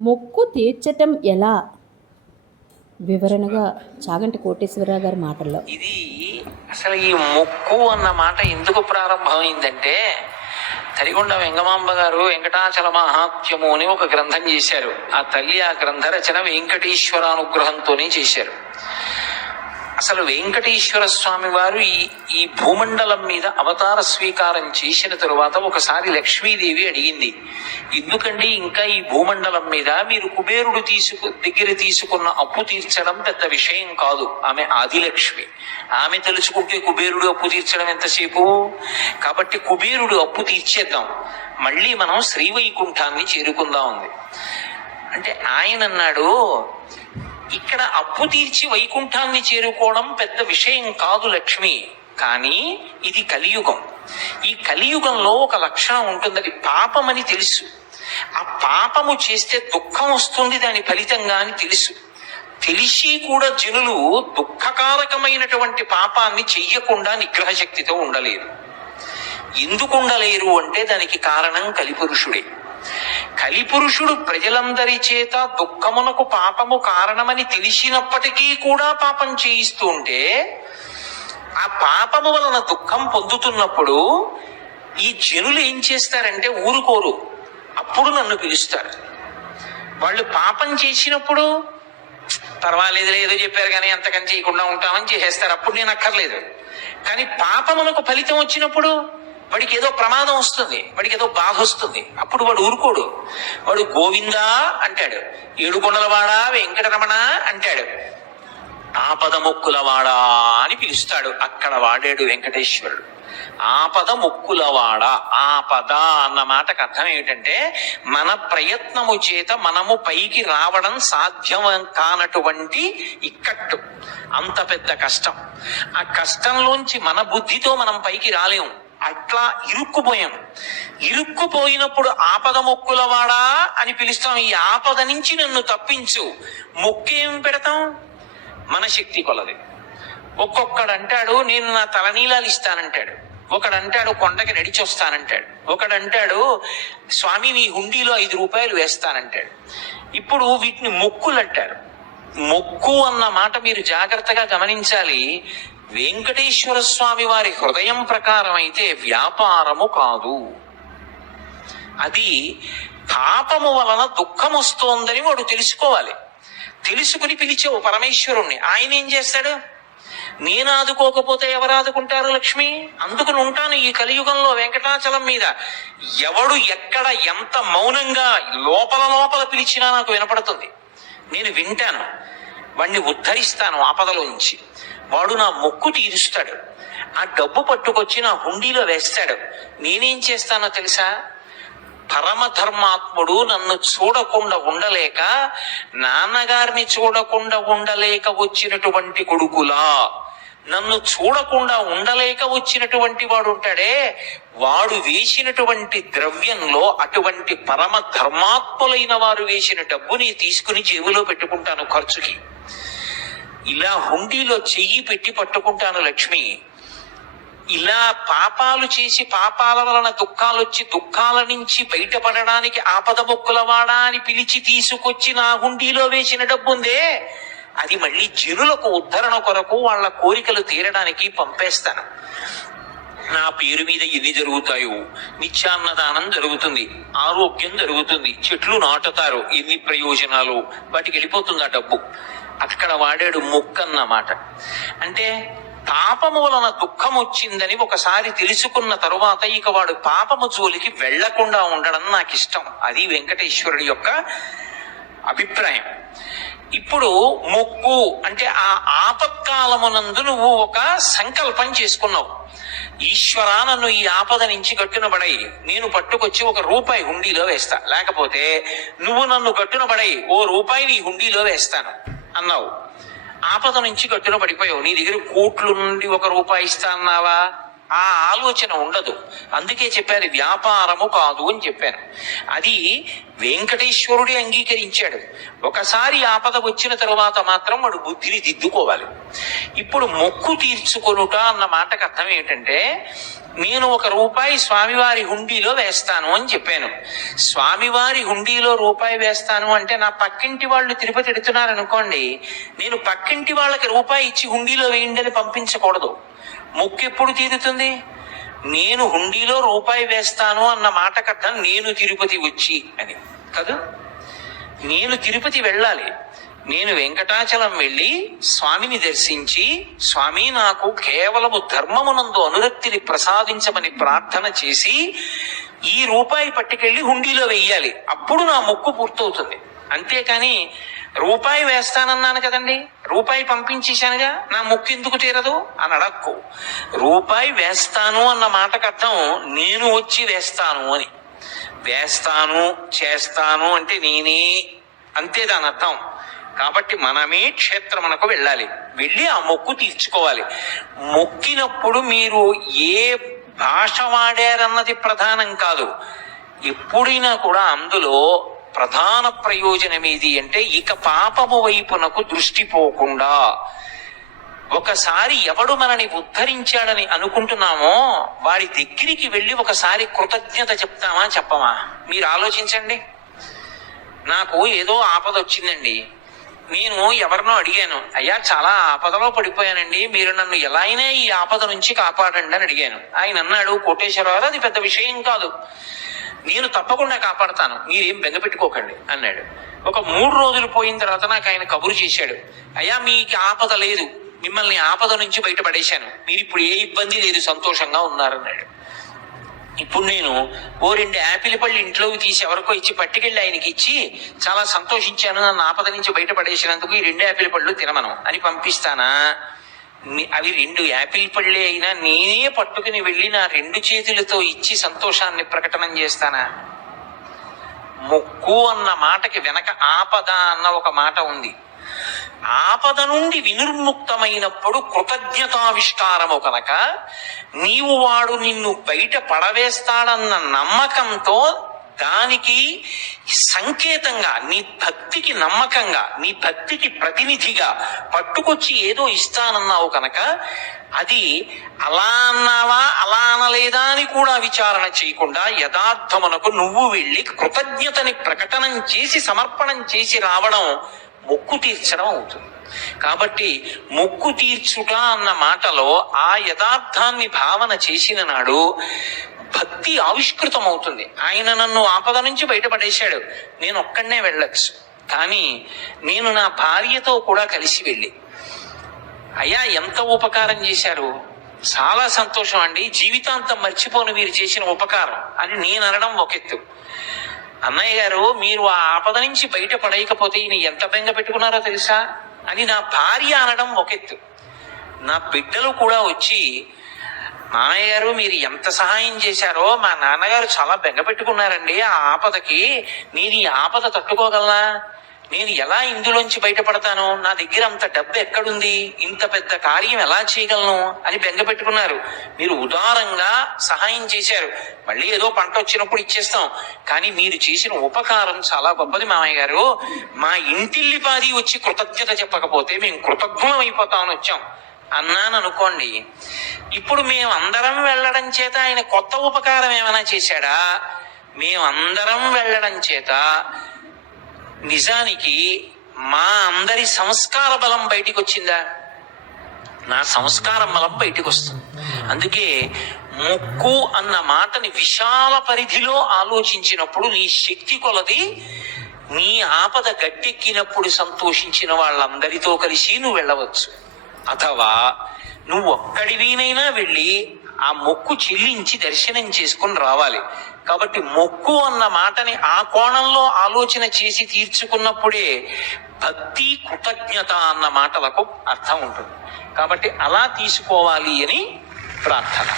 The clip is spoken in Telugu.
మొక్కు తీర్చటం ఎలా? వివరణగా చాగంటి కోటేశ్వరరావు గారి మాటల్లో. ఇది అసలు ఈ మొక్కు అన్న మాట ఎందుకు ప్రారంభమైందంటే తరిగొండ వెంగమాంబ గారు వెంకటాచల మహాత్యము అని ఒక గ్రంథం చేశారు. ఆ తల్లి ఆ గ్రంథ రచన వెంకటేశ్వరానుగ్రహంతోనే చేశారు. అసలు వెంకటేశ్వర స్వామి వారు ఈ ఈ భూమండలం మీద అవతార స్వీకారం చేసిన తరువాత ఒకసారి లక్ష్మీదేవి అడిగింది ఎందుకండి ఇంకా ఈ భూమండలం మీద మీరు కుబేరుడు తీసుకు దగ్గర తీసుకున్న అప్పు తీర్చడం పెద్ద విషయం కాదు. ఆమె ఆదిలక్ష్మి. ఆమె తెలుసుకుంటే కుబేరుడు అప్పు తీర్చడం ఎంతసేపు? కాబట్టి కుబేరుడు అప్పు తీర్చేద్దాం. మళ్ళీ మనం శ్రీవైకుంఠాన్ని చేరుకుందాం. ఉంది అంటే ఆయన అన్నాడు ఇక్కడ అప్పు తీర్చి వైకుంఠాన్ని చేరుకోవడం పెద్ద విషయం కాదు లక్ష్మి. కానీ ఇది కలియుగం. ఈ కలియుగంలో ఒక లక్షణం ఉంటుంది అది పాపమని తెలుసు. ఆ పాపము చేస్తే దుఃఖం వస్తుంది దాని ఫలితంగా అని తెలుసు. తెలిసి కూడా జనులు దుఃఖకారకమైనటువంటి పాపాన్ని చెయ్యకుండా నిగ్రహ శక్తితో ఉండలేరు. ఎందుకు ఉండలేరు అంటే దానికి కారణం కలిపురుషుడే. కలిపురుషుడు ప్రజలందరి చేత దుఃఖమునకు పాపము కారణమని తెలిసినప్పటికీ కూడా పాపం చేయిస్తూ ఉంటే ఆ పాపము వలన దుఃఖం పొందుతున్నప్పుడు ఈ జనులు ఏం చేస్తారంటే ఊరుకోరు. అప్పుడు నన్ను పిలుస్తారు. వాళ్ళు పాపం చేసినప్పుడు పర్వాలేదు ఏదో చెప్పారు కానీ అంతకని చేయకుండా ఉంటామని చేసేస్తారు. అప్పుడు నేను అక్కర్లేదు. కానీ పాపమునకు ఫలితం వచ్చినప్పుడు వాడికి ఏదో ప్రమాదం వస్తుంది వాడికి ఏదో బాధ వస్తుంది. అప్పుడు వాడు ఊరుకోడు. వాడు గోవిందా అంటాడు. ఏడుకొండలవాడా వెంకటరమణ అంటాడు. ఆపద మొక్కులవాడా అని పిలుస్తాడు. అక్కడ వాడాడు వెంకటేశ్వరుడు. ఆపద మొక్కులవాడ ఆపద అన్న మాటకు అర్థం ఏమిటంటే మన ప్రయత్నము చేత మనము పైకి రావడం సాధ్యం కానటువంటి ఇక్కట్టు. అంత పెద్ద కష్టం. ఆ కష్టంలోంచి మన బుద్ధితో మనం పైకి రాలేము. అట్లా ఇరుక్కుపోయాం. ఇరుక్కుపోయినప్పుడు ఆపద మొక్కులవాడా అని పిలుస్తాం. ఈ ఆపద నుంచి నన్ను తప్పించు. మొక్కేం పెడతాం? మన శక్తి కొలది. ఒక్కొక్కడు అంటాడు నేను నా తలనీలాలు ఇస్తానంటాడు. ఒకడంటాడు కొండకి నడిచి వస్తానంటాడు ఒకడు స్వామి నీ హుండీలో ఐదు రూపాయలు వేస్తానంటాడు. ఇప్పుడు వీటిని మొక్కులు అంటారు మొక్కు అన్న మాట మీరు జాగ్రత్తగా గమనించాలి. వెంకటేశ్వర స్వామి వారి హృదయం ప్రకారం అయితే వ్యాపారము కాదు. అది పాపము వలన దుఃఖం వస్తోందని వాడు తెలుసుకోవాలి. తెలుసుకుని పిలిచే ఓ పరమేశ్వరుణ్ణి. ఆయన ఏం చేస్తాడు? నేను ఆదుకోకపోతే ఎవరు ఆదుకుంటారు లక్ష్మి? అందుకుని ఉంటాను ఈ కలియుగంలో వెంకటాచలం మీద. ఎవడు ఎక్కడ ఎంత మౌనంగా లోపల లోపల పిలిచినా నాకు వినపడుతుంది. నేను వింటాను. వాణ్ణి ఉద్ధరిస్తాను ఆపదలోంచి వాడు నా మొక్కు తీరుస్తాడు. ఆ డబ్బు పట్టుకొచ్చి నా హుండీలో వేస్తాడు. నేనేం చేస్తానో తెలుసా? పరమధర్మాత్ముడు నన్ను చూడకుండా ఉండలేక నాన్నగారిని చూడకుండా ఉండలేక వచ్చినటువంటి కొడుకులా? నన్ను చూడకుండా ఉండలేక వచ్చినటువంటి వాడు ఉంటాడే వాడు వేసినటువంటి ద్రవ్యంలో అటువంటి పరమ ధర్మాత్ములైన వారు వేసిన డబ్బుని తీసుకుని జేబులో పెట్టుకుంటాను ఖర్చుకి. ఇలా హుండీలో చెయ్యి పెట్టి పట్టుకుంటాను లక్ష్మి. ఇలా పాపాలు చేసి పాపాల వలన దుఃఖాలు వచ్చి దుఃఖాల నుంచి బయటపడడానికి ఆపద మొక్కులవాడా అని పిలిచి తీసుకొచ్చి నా హుండీలో వేసిన డబ్బుందే. అది మళ్ళీ జనులకు ఉద్ధరణ కొరకు వాళ్ళ కోరికలు తీరడానికి పంపేస్తాను. నా పేరు మీద ఎన్ని జరుగుతాయో. నిత్యాన్నదానం జరుగుతుంది. ఆరోగ్యం జరుగుతుంది. చెట్లు నాటుతారు. ఎన్ని ప్రయోజనాలు? వాటికి వెళ్ళిపోతుంది ఆ డబ్బు. అక్కడ వాడాడు మొక్కన్నమాట. అంటే పాపము వలన దుఃఖం వచ్చిందని ఒకసారి తెలుసుకున్న తరువాత ఇక వాడు పాపము జోలికి వెళ్ళకుండా ఉండడం నాకు ఇష్టం అది వెంకటేశ్వరుడి యొక్క అభిప్రాయం. ఇప్పుడు మొక్కు అంటే ఆ ఆపత్కాలమునందు నువ్వు ఒక సంకల్పం చేసుకున్నావు. ఈశ్వరా నన్ను ఈ ఆపద నుంచి గట్టునబడై నేను పట్టుకొచ్చి ఒక రూపాయి హుండీలో వేస్తా. లేకపోతే నువ్వు నన్ను గట్టునబడై ఓ రూపాయి నీ హుండీలో వేస్తాను. అన్నావు. ఆపద నుంచి గట్టున పడిపోయావు నీ దగ్గర కోట్లు నుండి ఒక రూపాయి ఇస్తా అన్నావా? ఆ ఆలోచన ఉండదు. అందుకే చెప్పారు వ్యాపారము కాదు అని చెప్పాను. అది వెంకటేశ్వరుడే అంగీకరించాడు. ఒకసారి ఆపద వచ్చిన తరువాత మాత్రం వాడు బుద్ధిని దిద్దుకోవాలి. ఇప్పుడు మొక్కు తీర్చుకొనుట అన్న మాటకు అర్థం ఏంటంటే నేను ఒక రూపాయి స్వామివారి హుండీలో వేస్తాను అని చెప్పాను. స్వామివారి హుండీలో రూపాయి వేస్తాను అంటే నా పక్కింటి వాళ్ళు తిరుపతి ఎడుతున్నారు అనుకోండి నేను పక్కింటి వాళ్ళకి రూపాయి ఇచ్చి హుండీలో వేయండి అని పంపించకూడదు. మొక్కు ఎప్పుడు తీరుతుంది? నేను హుండీలో రూపాయి వేస్తాను అన్న మాట కట్టం నేను తిరుపతి వచ్చి అని. కదా? నేను తిరుపతి వెళ్ళాలి. నేను వెంకటాచలం వెళ్ళి స్వామిని దర్శించి స్వామి నాకు కేవలము ధర్మమునందు అనురక్తిని ప్రసాదించమని ప్రార్థన చేసి ఈ రూపాయి పట్టుకెళ్ళి హుండీలో వెయ్యాలి. అప్పుడు నా మొక్కు పూర్తవుతుంది. అంతేకాని రూపాయి వేస్తానన్నాను కదండి. రూపాయి పంపించేశానుగా నా మొక్కు ఎందుకు తీరదు? అని అడక్కు. రూపాయి వేస్తాను అన్న మాటకు అర్థం నేను వచ్చి వేస్తాను అని. వేస్తాను చేస్తాను అంటే నేనే. అంతే దాని అర్థం. కాబట్టి మనమే క్షేత్రమునకు వెళ్ళాలి. వెళ్ళి ఆ మొక్కు తీర్చుకోవాలి. మొక్కినప్పుడు మీరు ఏ భాష వాడారన్నది ప్రధానం కాదు. ఎప్పుడైనా కూడా అందులో ప్రధాన ప్రయోజనం ఏది అంటే ఇక పాపము వైపునకు దృష్టి పోకుండా. ఒకసారి ఎవడు మనని ఉద్ధరించాడని అనుకుంటున్నామో వారి దగ్గరికి వెళ్ళి ఒకసారి కృతజ్ఞత చెప్తామా చెప్పమా? మీరు ఆలోచించండి. నాకు ఏదో ఆపద వచ్చిందండి. నేను ఎవరినో అడిగాను. అయ్యా చాలా ఆపదలో పడిపోయానండి. మీరు నన్ను ఎలా అయినా ఈ ఆపద నుంచి కాపాడండి అని అడిగాను. ఆయన అన్నాడు కోటేశ్వరరావు అది పెద్ద విషయం కాదు. నేను తప్పకుండా కాపాడతాను. మీరేం బెంగపెట్టుకోకండి అన్నాడు. ఒక మూడు రోజులు పోయిన తర్వాత నాకు ఆయన కబురు చేశాడు. అయ్యా మీకు ఆపద లేదు. మిమ్మల్ని ఆపద నుంచి బయటపడేశాను. మీరు ఇప్పుడు ఏ ఇబ్బంది లేదు సంతోషంగా ఉన్నారన్నాడు. ఇప్పుడు నేను ఓ రెండు యాపిల్ పళ్ళు ఇంట్లోకి తీసి ఎవరికో ఇచ్చి పట్టుకెళ్ళి ఆయనకి ఇచ్చి చాలా సంతోషించాను. నన్ను ఆపద నుంచి బయటపడేసినందుకు ఈ రెండు యాపిల్ పళ్ళు తినమను అని పంపిస్తానా? అవి రెండు యాపిల్ పళ్ళే అయినా నేనే పట్టుకుని వెళ్ళి నా రెండు చేతులతో ఇచ్చి సంతోషాన్ని ప్రకటన చేస్తానా? మొక్కు అన్న మాటకి వెనక ఆపద అన్న ఒక మాట ఉంది. ఆపద నుండి వినిర్ముక్తమైనప్పుడు కృతజ్ఞతావిష్కారము కనుక నీవు వాడు నిన్ను బయట పడవేస్తాడన్న నమ్మకంతో దానికి సంకేతంగా నీ భక్తికి నమ్మకంగా నీ భక్తికి ప్రతినిధిగా పట్టుకొచ్చి ఏదో ఇస్తానన్నావు కనుక అది అలా అన్నావా అలా అనలేదా అని కూడా విచారణ చేయకుండా యథార్థమునకు నువ్వు వెళ్ళి కృతజ్ఞతని ప్రకటనం చేసి సమర్పణం చేసి రావడం మొక్కు తీర్చడం అవుతుంది. కాబట్టి మొక్కు తీర్చుట అన్న మాటలో ఆ యథార్థాన్ని భావన చేసిన నాడు భక్తి ఆవిష్కృతం అవుతుంది ఆయన నన్ను ఆపద నుంచి బయటపడేశాడు. నేను ఒక్కడనే వెళ్ళచ్చు. కానీ నేను నా భార్యతో కూడా కలిసి వెళ్ళి. అయ్యా ఎంత ఉపకారం చేశారు. చాలా సంతోషం అండి. జీవితాంతం మర్చిపోను మీరు చేసిన ఉపకారం అని నేను అనడం ఒక ఎత్తు. అన్నయ్య గారు మీరు ఆ ఆపద నుంచి బయట పడేయకపోతే ఈయన ఎంత బెంగ పెట్టుకున్నారో తెలుసా? అని నా భార్య అనడం ఒక ఎత్తు. నా బిడ్డలు కూడా వచ్చి మామయ్య గారు మీరు ఎంత సహాయం చేశారో మా నాన్నగారు చాలా బెంగపెట్టుకున్నారండి ఆ ఆపదకి. నేను ఈ ఆపద తట్టుకోగలనా? నేను ఎలా ఇందులోంచి బయటపడతాను? నా దగ్గర అంత డబ్బు ఎక్కడుంది? ఇంత పెద్ద కార్యం ఎలా చేయగలను? అని బెంగ పెట్టుకున్నారు. మీరు ఉదారంగా సహాయం చేశారు. మళ్ళీ ఏదో పంట వచ్చినప్పుడు ఇచ్చేస్తాం. కానీ మీరు చేసిన ఉపకారం చాలా గొప్పది మామయ్య గారు. మా ఇంటిల్లిపాది వచ్చి కృతజ్ఞత చెప్పకపోతే మేము కృతజ్ఞమైపోతామని వచ్చాం. అన్నాను అనుకోండి ఇప్పుడు మేము అందరం వెళ్ళడం చేత ఆయన కొత్త ఉపకారం ఏమైనా చేశాడా? మేమందరం వెళ్ళడం చేత నిజానికి మా అందరి సంస్కార బలం బయటికి వచ్చిందా నా సంస్కార బలం బయటికి వస్తుంది అందుకే ముక్కు అన్న మాటని విశాల పరిధిలో ఆలోచించినప్పుడు నీ శక్తి కొలది నీ ఆపద గట్టెక్కినప్పుడు సంతోషించిన వాళ్ళందరితో కలిసి నువ్వు వెళ్ళవచ్చు. అథవా నువ్వు ఒక్కడివినైనా వెళ్ళి ఆ మొక్కు చెల్లించి దర్శనం చేసుకుని రావాలి. కాబట్టి మొక్కు అన్న మాటని ఆ కోణంలో ఆలోచన చేసి తీర్చుకున్నప్పుడే భక్తి కృతజ్ఞత అన్న మాటలకు అర్థం ఉంటుంది. కాబట్టి అలా తీసుకోవాలి అని ప్రార్థన.